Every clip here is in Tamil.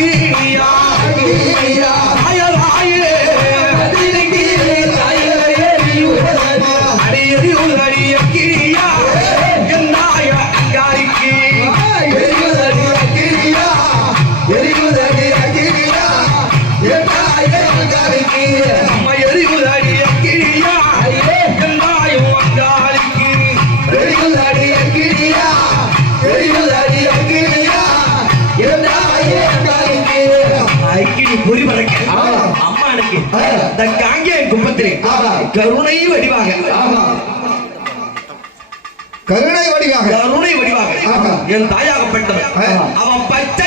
யாகி யாகி எனக்கு கருணை வடிவாக. கருணை வடிவாக. கருணை வடிவாக. என் தாயாக பெற்றவர். அவன் பச்சை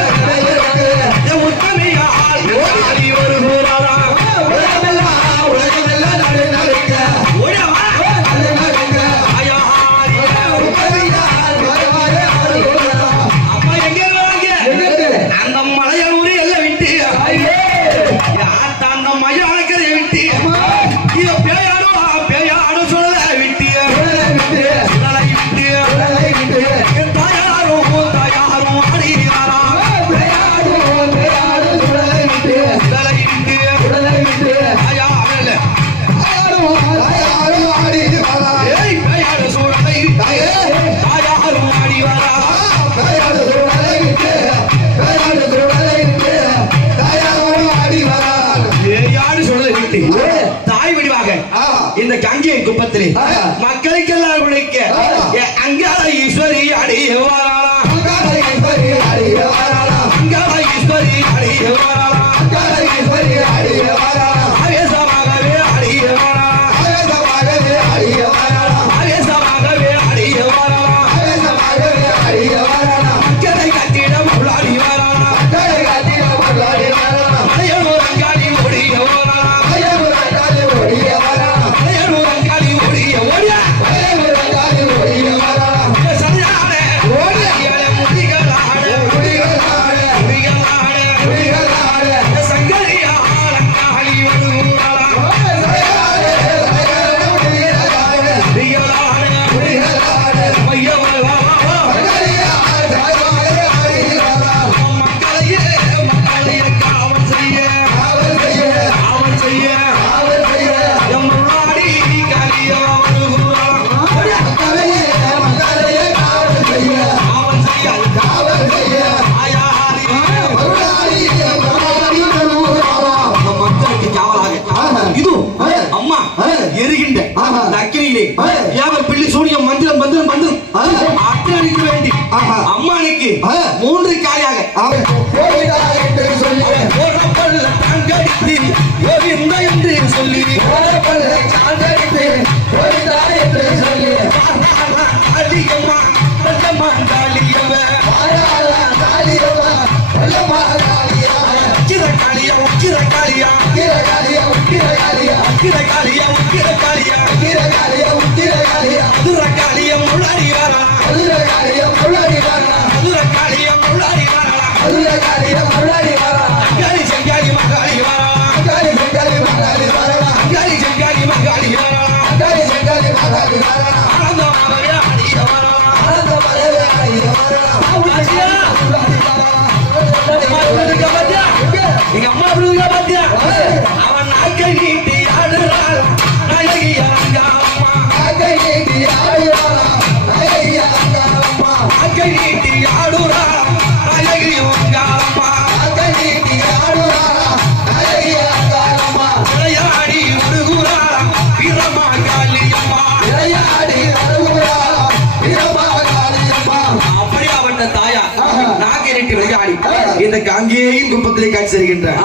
குப்பத்திலே. மக்களுக்கெல்லாம் உழைக்க. அங்காள ஈஸ்வரி அடி வாராளா அங்காள ஈஸ்வரி அடி வாராளா அங்காள ஈஸ்வரி அடி வாராளா அங்காள ஈஸ்வரி நக்கிரியிலே பிள்ளை சூனியம் மந்திரம் மந்திரம் மந்திரம். அத்தனைக்கு வேண்டி. அம்மானுக்கு மூன்று காயாக என்று சொல்லி அதிகமா தாலியவ தாலியவ உக்கிர காளியா உக்கிர காளியா உக்கிர காளியா உக்கிர காளியா உக்கிர காளியா உக்கிர காளியா உக்கிர காளியா மதுர காளியா முள்ளாரி வாரா மதுர காளியா முள்ளாரி வாரா மதுர காளியா முள்ளாரி வாரா மதுர காளியா முள்ளாரி வாரா அங்காளி செங்காளி மகாளி வாரா அங்காளி செங்காளி மகாளி வாரா அங்காளி செங்காளி மகாளி வாரா அங்காளி செங்காளி மகாளி வாரா அங்கேயும் துன்பத்திலே காட்சி தருகின்றார்.